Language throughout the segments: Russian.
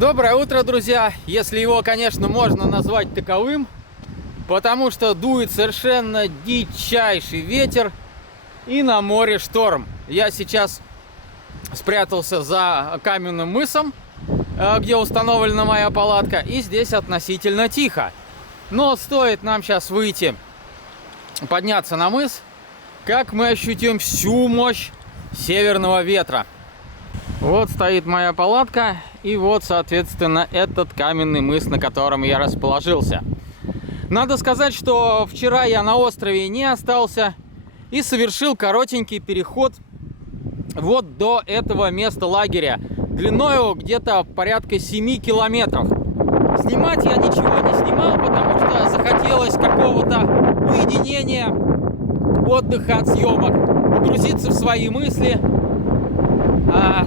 Доброе утро, друзья! Если его, конечно, можно назвать таковым, потому что дует совершенно дичайший ветер и на море шторм. Я сейчас спрятался за каменным мысом, где установлена моя палатка, и здесь относительно тихо. Но стоит нам сейчас выйти, подняться на мыс, как мы ощутим всю мощь северного ветра. Вот стоит моя палатка, и вот, соответственно, этот каменный мыс, на котором я расположился. Надо сказать, что вчера я на острове не остался и совершил коротенький переход вот до этого места лагеря, длиною где-то порядка 7 километров. Снимать я ничего не снимал, потому что захотелось какого-то уединения, отдыха от съемок, погрузиться в свои мысли,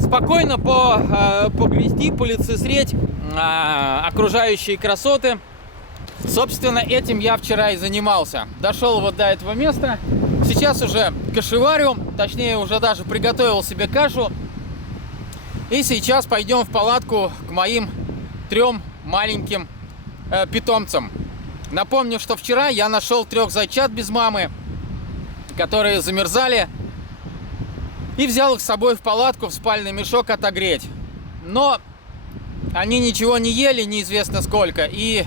спокойно погрести, полицесреть окружающие красоты. Собственно, этим я вчера и занимался. Дошел вот до этого места. Сейчас уже кашеварю, точнее уже даже приготовил себе кашу. И сейчас пойдем в палатку к моим 3 маленьким питомцам. Напомню, что вчера я нашел 3 зайчат без мамы, которые замерзали, и взял их с собой в палатку, в спальный мешок отогреть. Но они ничего не ели, неизвестно сколько, и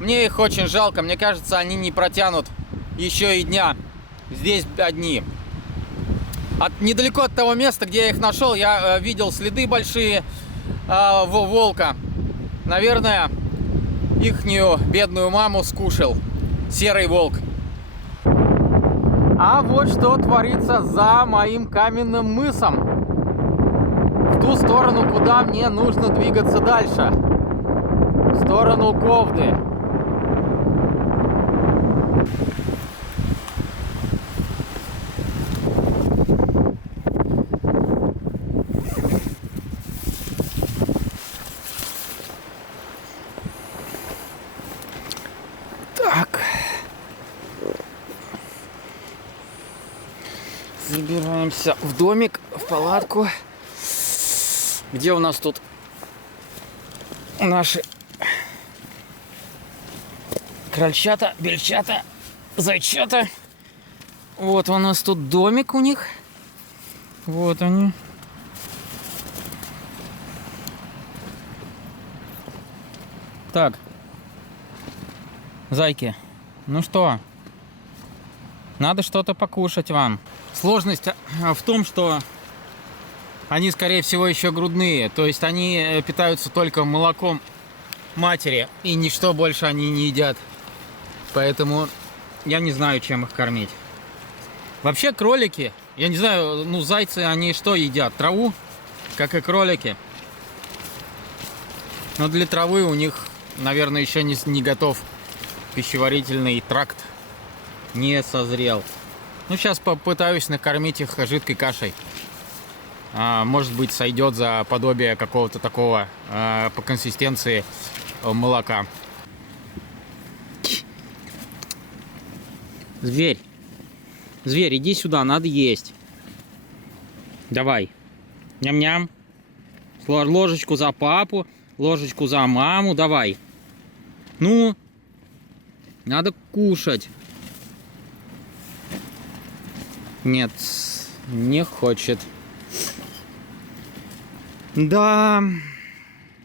мне их очень жалко. Мне кажется, они не протянут еще и дня здесь одни. Недалеко от того места, где я их нашел, я видел следы большие волка. Наверное, ихнюю бедную маму скушал серый волк. А вот что творится за моим каменным мысом, в ту сторону, куда мне нужно двигаться дальше, в сторону Ковды. Так. Забираемся в домик, в палатку. Где у нас тут наши крольчата, бельчата, зайчата? Вот у нас тут домик у них. Вот они. Так. Зайки, ну что? Надо что-то покушать вам. Сложность в том, что они, скорее всего, еще грудные. То есть они питаются только молоком матери. И ничто больше они не едят. Поэтому я не знаю, чем их кормить. Вообще кролики, я не знаю, ну зайцы, они что едят? Траву, как и кролики. Но для травы у них, наверное, еще не готов пищеварительный тракт. Не созрел. Ну, сейчас попытаюсь накормить их жидкой кашей. Может быть, сойдет за подобие какого-то такого по консистенции молока. Зверь. Зверь, иди сюда, надо есть. Давай. Ням-ням. Ложечку за папу, ложечку за маму. Давай. Ну, надо кушать. Нет, не хочет. Да,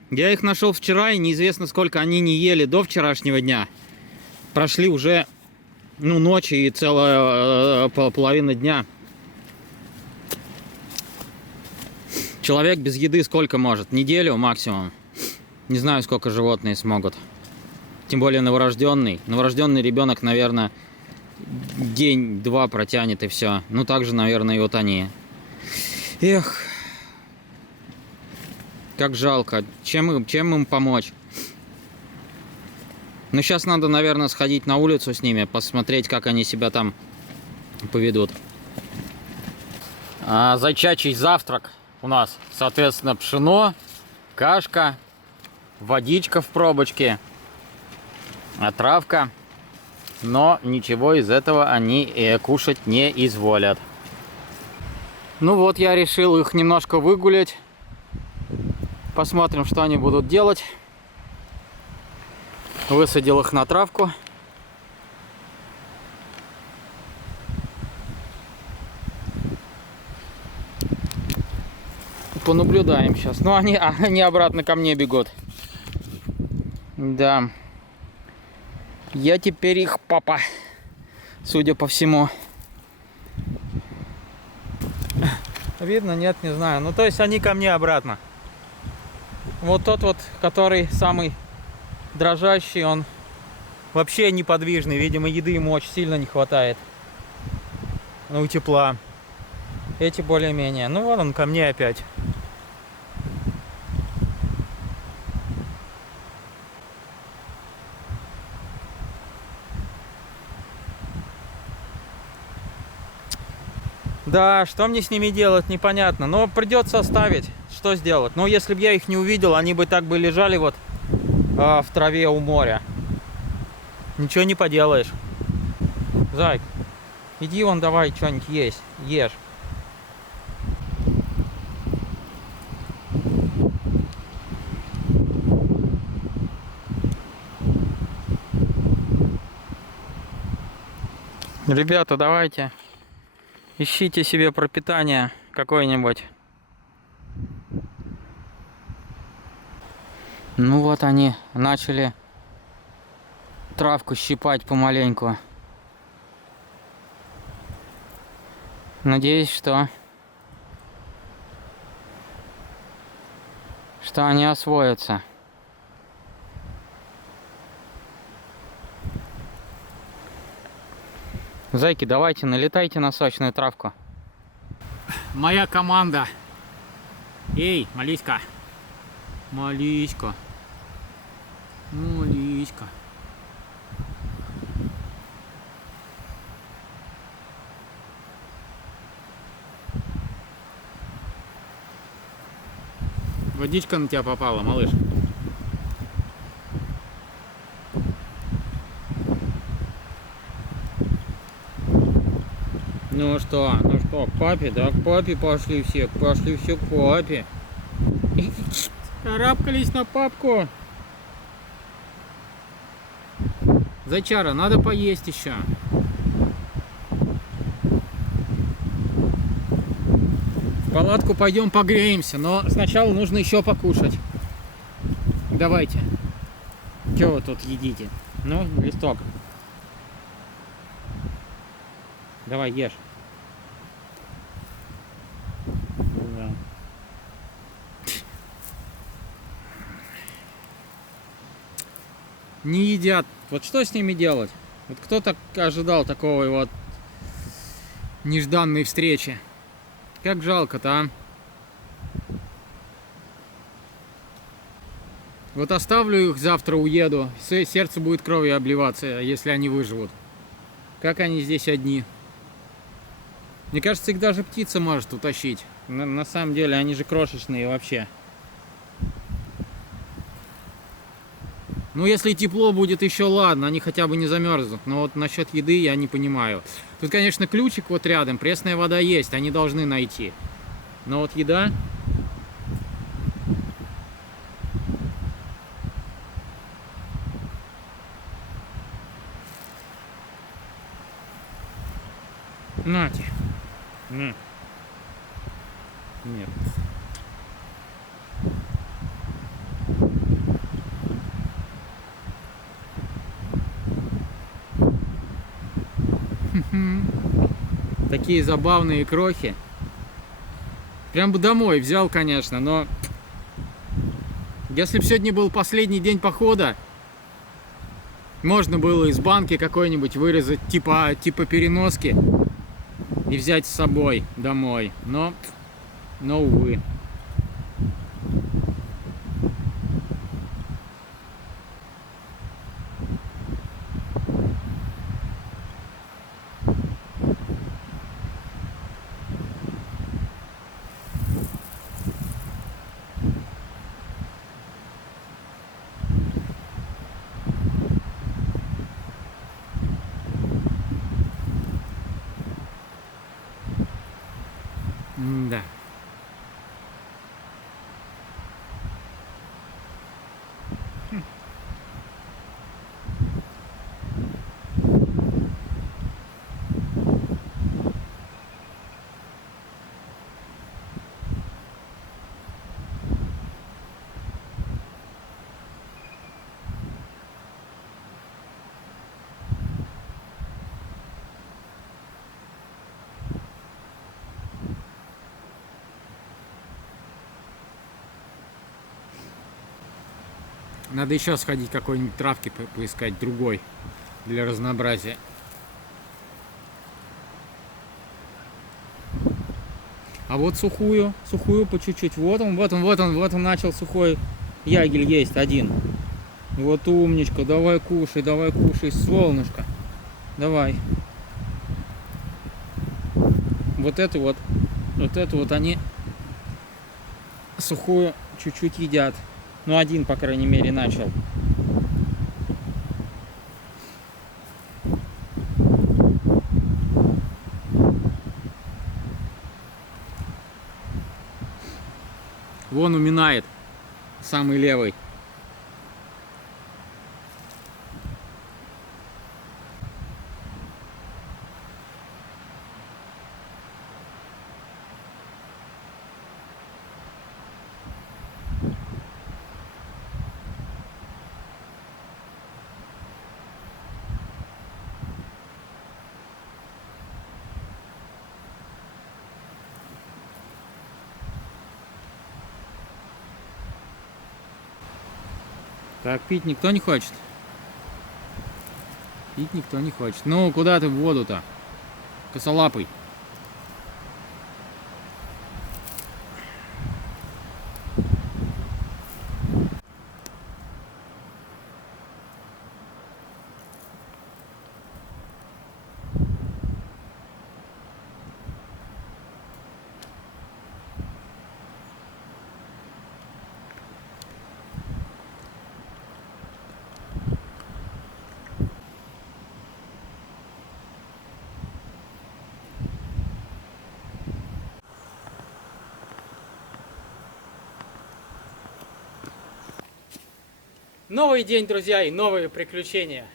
я их нашел вчера, и неизвестно, сколько они не ели до вчерашнего дня. Прошли уже, ну, ночи и целая половина дня. Человек без еды сколько может? Неделю максимум. Не знаю, сколько животные смогут. Тем более новорожденный. Новорожденный ребенок, наверное, день-два протянет и все. Ну, так же, наверное, и вот они. Эх. Как жалко. Чем им помочь? Ну, сейчас надо, наверное, сходить на улицу с ними, посмотреть, как они себя там поведут. Зайчачий завтрак у нас, соответственно, пшено, кашка, водичка в пробочке, травка. Но ничего из этого они кушать не изволят. Ну вот, я решил их немножко выгулять. Посмотрим, что они будут делать. Высадил их на травку. Понаблюдаем сейчас. Ну, они обратно ко мне бегут. Да. Я теперь их папа, судя по всему. Видно? Нет, не знаю. Ну, то есть они ко мне обратно. Вот тот вот, который самый дрожащий, он вообще неподвижный. Видимо, еды ему очень сильно не хватает. Ну, тепла. Эти более-менее. Ну, вон он ко мне опять. Да, что мне с ними делать, непонятно. Но придется оставить. Что сделать? Ну, если бы я их не увидел, они бы так бы лежали вот в траве у моря. Ничего не поделаешь. Зайк, иди вон давай что-нибудь есть. Ешь. Ребята, давайте. Ищите себе пропитание какое-нибудь. Ну вот они начали травку щипать помаленьку. Надеюсь, что они освоятся. Зайки, давайте, налетайте на сочную травку. Моя команда. Эй, Малиська. Малиська. Малиська. Водичка на тебя попала, малыш. Ну что, к папе, да, к папе пошли все к папе. Карабкались на папку. Зайчара, надо поесть еще. В палатку пойдем погреемся, но сначала нужно еще покушать. Давайте. Что вы тут едите? Ну, листок. Давай, ешь. Да. Не едят. Вот что с ними делать? Вот кто так ожидал такого вот нежданной встречи? Как жалко-то, а? Вот оставлю их, завтра уеду. Сердце будет кровью обливаться, если они выживут. Как они здесь одни? Мне кажется, их даже птица может утащить. На самом деле, они же крошечные вообще. Ну, если тепло будет, еще ладно, они хотя бы не замерзнут. Но вот насчет еды я не понимаю. Тут, конечно, ключик вот рядом, пресная вода есть, они должны найти. Но вот еда... Нате. На. Нет. Такие забавные крохи. Прям бы домой взял, конечно, но если бы сегодня был последний день похода, можно было из банки какой-нибудь вырезать типа переноски и взять с собой домой. Но увы. Да. Надо еще сходить какой-нибудь травки поискать другой для разнообразия. А вот сухую по чуть-чуть. Вот он начал сухой ягель есть один. Вот умничка, давай кушай, солнышко. Давай. Вот это вот они сухую чуть-чуть едят. Ну, один, по крайней мере, начал. Вон уминает самый левый. Так, пить никто не хочет. Пить никто не хочет. Ну, куда ты в воду-то? Косолапый. Новый день, друзья, и новые приключения.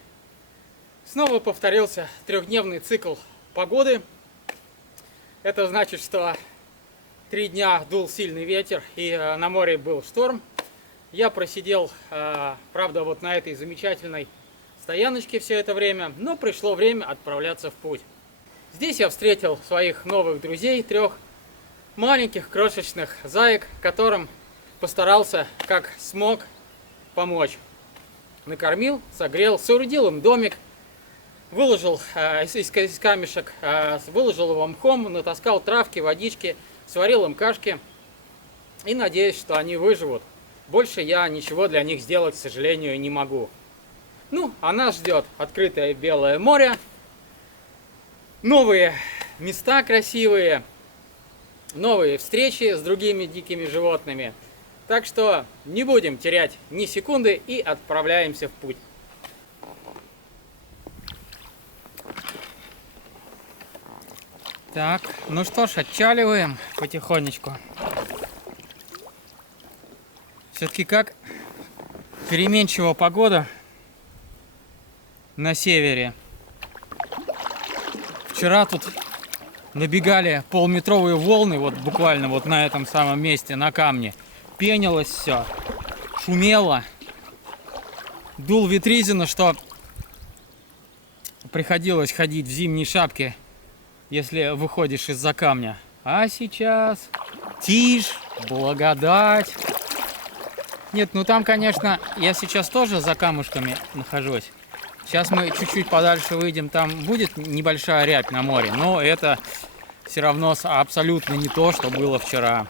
Снова повторился трехдневный цикл погоды. Это значит, что 3 дня дул сильный ветер и на море был шторм. Я просидел, правда, вот на этой замечательной стояночке все это время, но пришло время отправляться в путь. Здесь я встретил своих новых друзей, 3 маленьких крошечных заек, которым постарался как смог помочь. Накормил, согрел, соорудил им домик, выложил из камешек, выложил его мхом, натаскал травки, водички, сварил им кашки и надеюсь, что они выживут. Больше я ничего для них сделать, к сожалению, не могу. Ну, а нас ждет открытое белое море, новые места красивые, новые встречи с другими дикими животными. Так что не будем терять ни секунды и отправляемся в путь. Так, ну что ж, отчаливаем потихонечку. Все-таки как переменчива погода на севере. Вчера тут набегали полметровые волны, вот буквально вот на этом самом месте, на камне. Пенилось все, шумело, дул ветризина, что приходилось ходить в зимней шапке, если выходишь из-за камня. А сейчас тишь, благодать. Нет, ну там, конечно, я сейчас тоже за камушками нахожусь. Сейчас мы чуть-чуть подальше выйдем, там будет небольшая рябь на море, но это все равно абсолютно не то, что было вчера.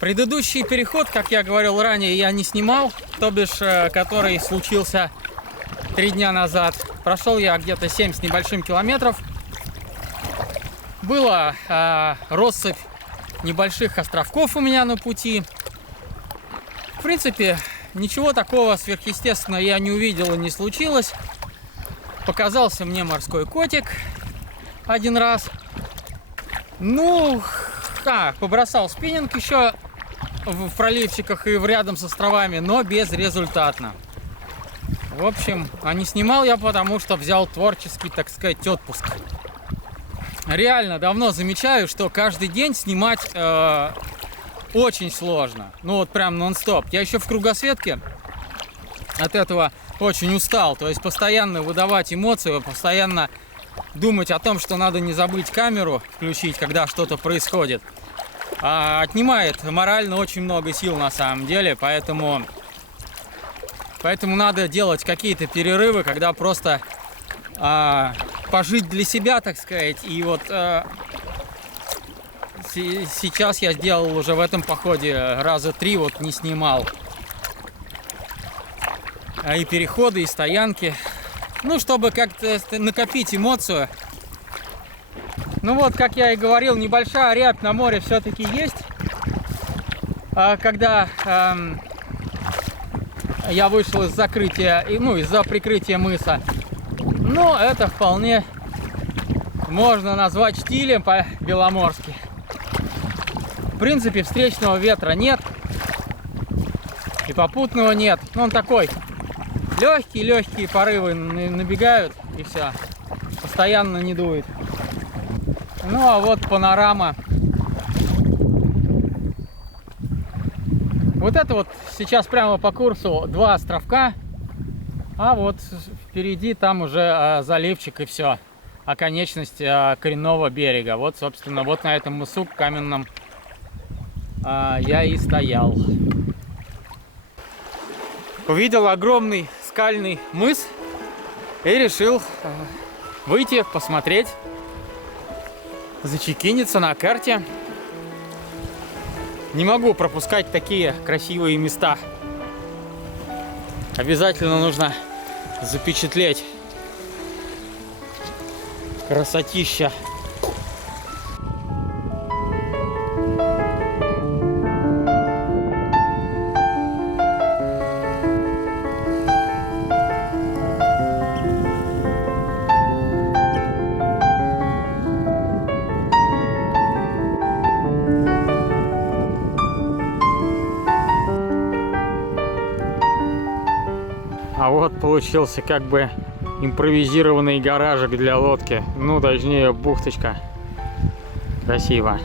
Предыдущий переход, как я говорил ранее, я не снимал, то бишь, который случился 3 дня назад. Прошел я где-то 7 с небольшим километров. Была россыпь небольших островков у меня на пути. В принципе, ничего такого сверхъестественного я не увидел и не случилось. Показался мне морской котик один раз. Ну, побросал спиннинг еще в проливчиках и рядом с островами, но безрезультатно. В общем, а не снимал я, потому что взял творческий, так сказать, отпуск. Реально давно замечаю, что каждый день снимать очень сложно. Ну вот прям нон-стоп. Я еще в кругосветке от этого очень устал. То есть постоянно выдавать эмоции, постоянно думать о том, что надо не забыть камеру включить, когда что-то происходит. отнимает морально очень много сил на самом деле, поэтому надо делать какие-то перерывы, когда просто пожить для себя, так сказать. И вот сейчас я сделал уже в этом походе раза 3, вот не снимал. И переходы, и стоянки. Ну, чтобы как-то накопить эмоцию. Ну вот, как я и говорил, небольшая рябь на море все-таки есть. Когда я вышел из закрытия, из-за прикрытия мыса. Но это вполне можно назвать штилем по-беломорски. В принципе, встречного ветра нет. И попутного нет. Ну, он такой. Легкие порывы набегают, и все. Постоянно не дует. Ну, а вот панорама. Вот это вот сейчас прямо по курсу 2 островка. А вот впереди там уже заливчик и все. Оконечность коренного берега. Вот, собственно, вот на этом мысу каменном я и стоял. Увидел огромный скальный мыс и решил выйти, посмотреть, зачекиниться на карте. Не могу пропускать такие красивые места. Обязательно нужно запечатлеть красотища. А вот получился как бы импровизированный гаражик для лодки. Ну, точнее, бухточка. Красиво.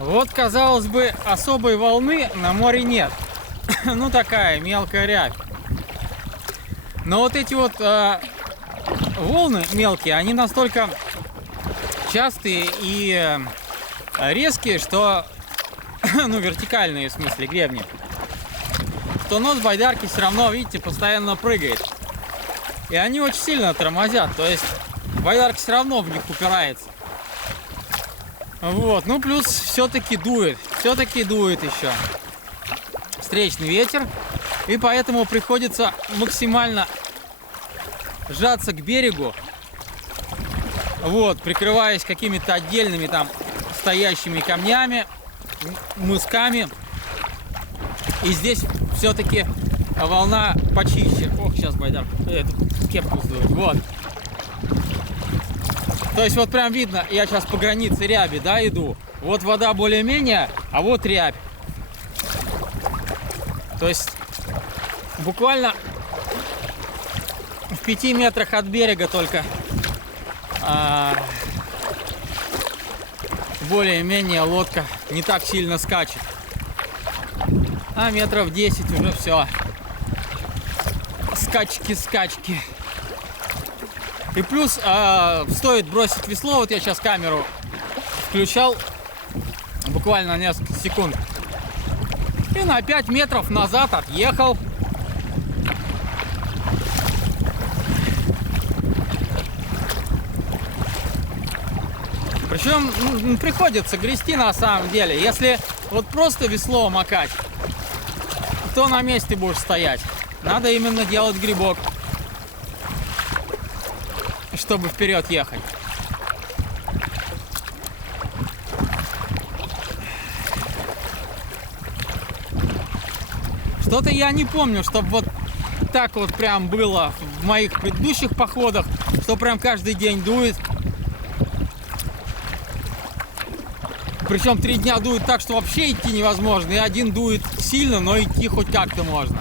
Вот, казалось бы, особой волны на море нет. Ну, такая мелкая рябь. Но вот эти вот волны мелкие, они настолько частые и резкие, что, ну, вертикальные в смысле гребни, что нос байдарки все равно, видите, постоянно прыгает. И они очень сильно тормозят, то есть байдарка все равно в них упирается. Вот, ну плюс все-таки дует еще встречный ветер, и поэтому приходится максимально сжаться к берегу, вот, прикрываясь какими-то отдельными там стоящими камнями, мысками, и здесь все-таки волна почище. Ох, сейчас байдарку, эту кепку сдует, вот. То есть вот прям видно, я сейчас по границе ряби, да, иду. Вот вода более-менее, а вот рябь. То есть буквально в 5 метрах от берега только более-менее лодка не так сильно скачет. А метров 10 уже все. Скачки. И плюс стоит бросить весло, вот я сейчас камеру включал буквально на несколько секунд, и на 5 метров назад отъехал. Причем приходится грести на самом деле. Если вот просто весло макать, то на месте будешь стоять. Надо именно делать грибок, чтобы вперед ехать. Что-то я не помню, чтобы вот так вот прям было в моих предыдущих походах, что прям каждый день дует. Причем 3 дня дует так, что вообще идти невозможно, и один дует сильно, но идти хоть как-то можно.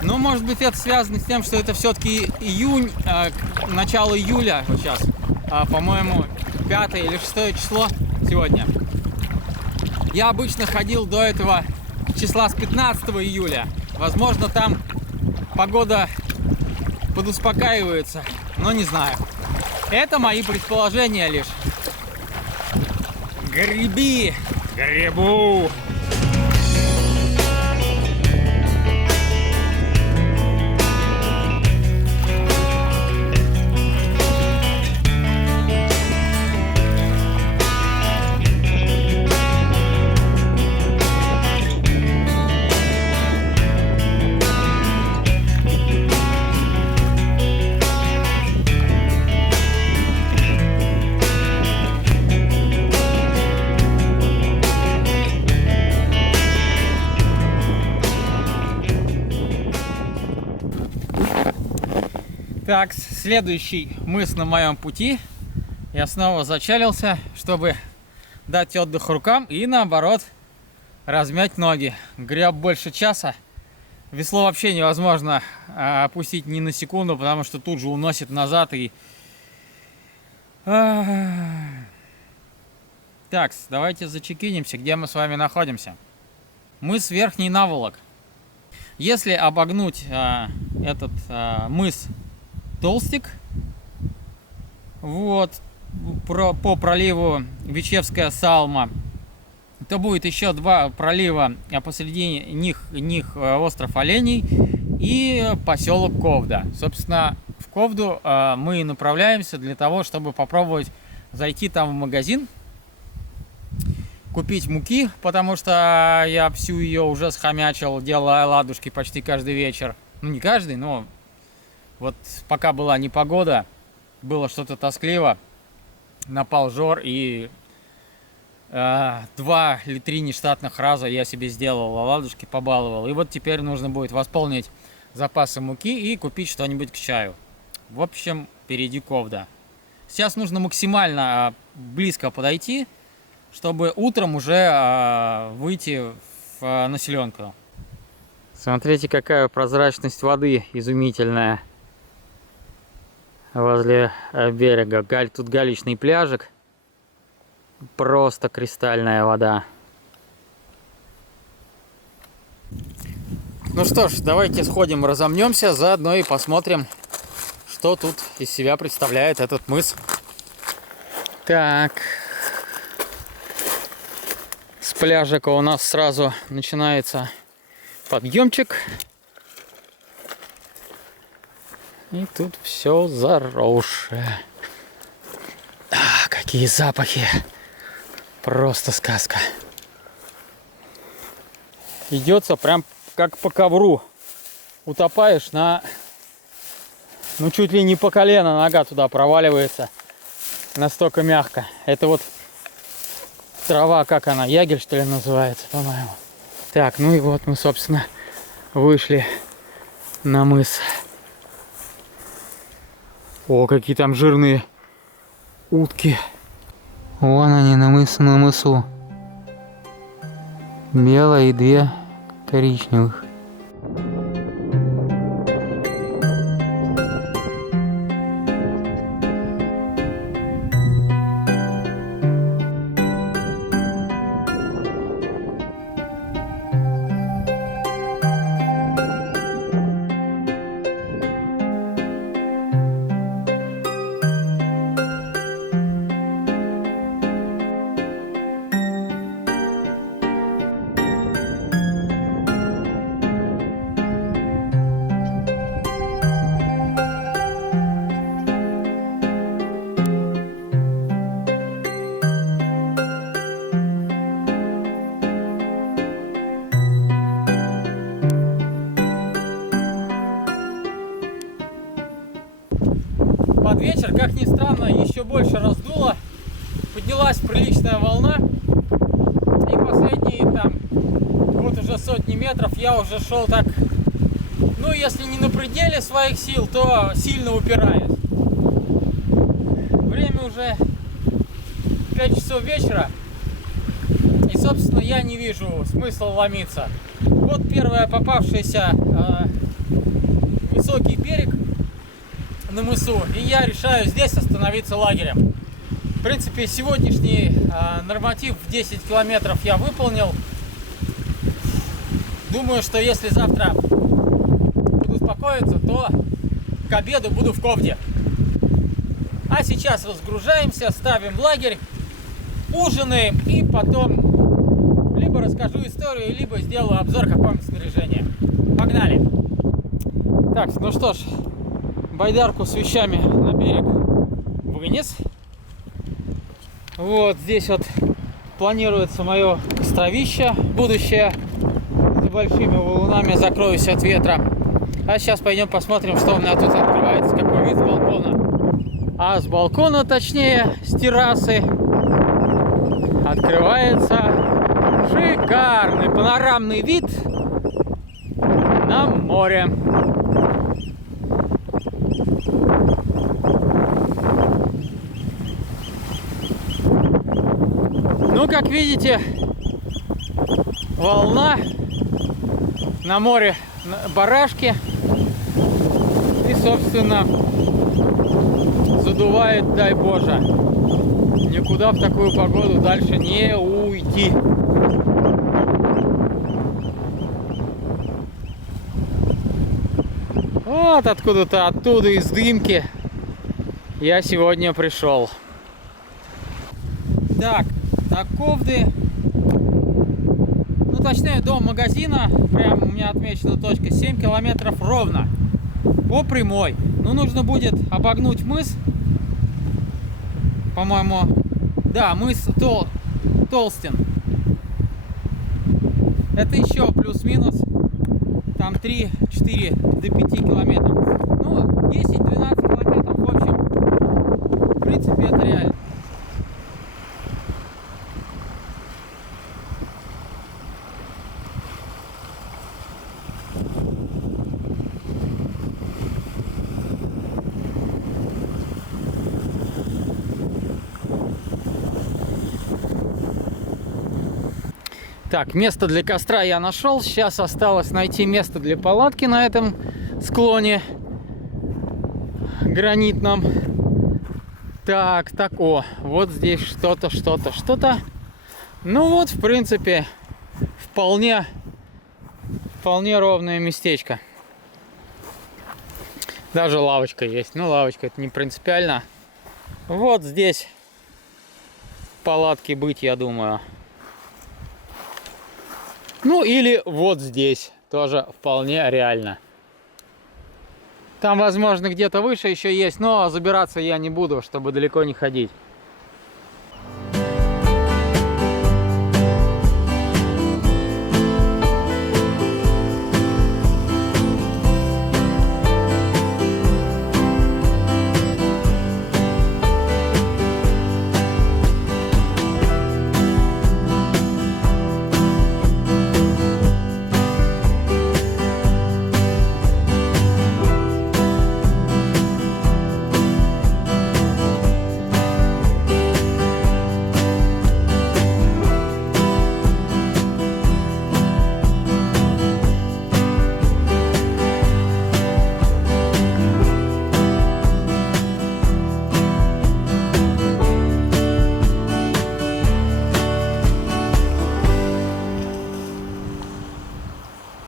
Но может быть это связано с тем, что это все-таки июнь, начало июля, вот сейчас, по-моему, 5 или 6 число сегодня. Я обычно ходил до этого числа с 15 июля. Возможно, там погода подуспокаивается, но не знаю. Это мои предположения лишь. Греби! Гребу! Так, следующий мыс на моем пути. Я снова зачалился, чтобы дать отдых рукам и наоборот размять ноги. Греб больше часа. Весло вообще невозможно опустить ни на секунду, потому что тут же уносит назад и... Так, давайте зачекинимся, где мы с вами находимся. Мыс Верхний Наволок. Если обогнуть этот мыс Толстик, вот, по проливу Вечевская Салма, то будет еще 2 пролива, а посреди них остров Оленей и поселок Ковда. Собственно, в Ковду мы направляемся для того, чтобы попробовать зайти там в магазин, купить муки, потому что я всю ее уже схомячил, делая оладушки почти каждый вечер. Ну, не каждый, но вот пока была непогода, было что-то тоскливо, напал жор, и 2 или 3 нештатных раза я себе сделал оладушки, побаловал. И вот теперь нужно будет восполнить запасы муки и купить что-нибудь к чаю. В общем, впереди Ковда. Сейчас нужно максимально близко подойти, чтобы утром уже выйти в населенку. Смотрите, какая прозрачность воды изумительная возле берега. Тут галечный пляжик. Просто кристальная вода. Ну что ж, давайте сходим, разомнемся, заодно и посмотрим, что тут из себя представляет этот мыс. Так. С пляжика у нас сразу начинается подъемчик. И тут все заросшее. Какие запахи. Просто сказка. Идется прям как по ковру. Утопаешь на... Ну, чуть ли не по колено нога туда проваливается. Настолько мягко. Это вот трава, как она, ягель, что ли, называется, по-моему. Так, ну и вот мы, собственно, вышли на мыс. О, какие там жирные утки. Вон они на мысу. Белая и 2 коричневых. под вечер, как ни странно, еще больше раздуло. Поднялась приличная волна. И последние там, вот уже сотни метров я уже шел так, ну если не на пределе своих сил, то сильно упираясь. Время уже 5 часов вечера. И, собственно, я не вижу смысла ломиться. Вот первая попавшаяся высокий берег на мысу. И я решаю здесь остановиться лагерем. В принципе, сегодняшний норматив в 10 километров я выполнил. Думаю, что если завтра буду успокоиться, то к обеду буду в Ковде. А сейчас разгружаемся, ставим лагерь, ужинаем и потом либо расскажу историю, либо сделаю обзор какого-нибудь снаряжения. Погнали! Так, ну что ж, байдарку с вещами на берег вынес. Вот здесь вот планируется мое островище будущее. С большими валунами закроюсь от ветра. А сейчас пойдем посмотрим, что у меня тут открывается, какой вид с балкона. А с балкона, точнее, с террасы, открывается шикарный панорамный вид на море. Ну, как видите, волна на море, барашки, и, собственно, задувает, дай Боже. Никуда в такую погоду дальше не уйти. Вот откуда-то оттуда из дымки я сегодня пришел. Так, до Ковды, ну точнее до магазина, прямо у меня отмечена точка, 7 километров ровно по прямой. Ну, нужно будет обогнуть мыс, по-моему, да, мыс Толстин. Это еще плюс-минус там 3-4 до 5 километров. Ну, 10-12 километров, в общем, в принципе, это реально. Так, место для костра я нашел. Сейчас осталось найти место для палатки на этом склоне гранитном. Так, о, вот здесь что-то. Ну вот, в принципе, вполне ровное местечко. Даже лавочка есть. Ну, лавочка это не принципиально. Вот здесь палатки быть, я думаю. Ну или вот здесь тоже вполне реально. Там, возможно, где-то выше еще есть, но забираться я не буду, чтобы далеко не ходить.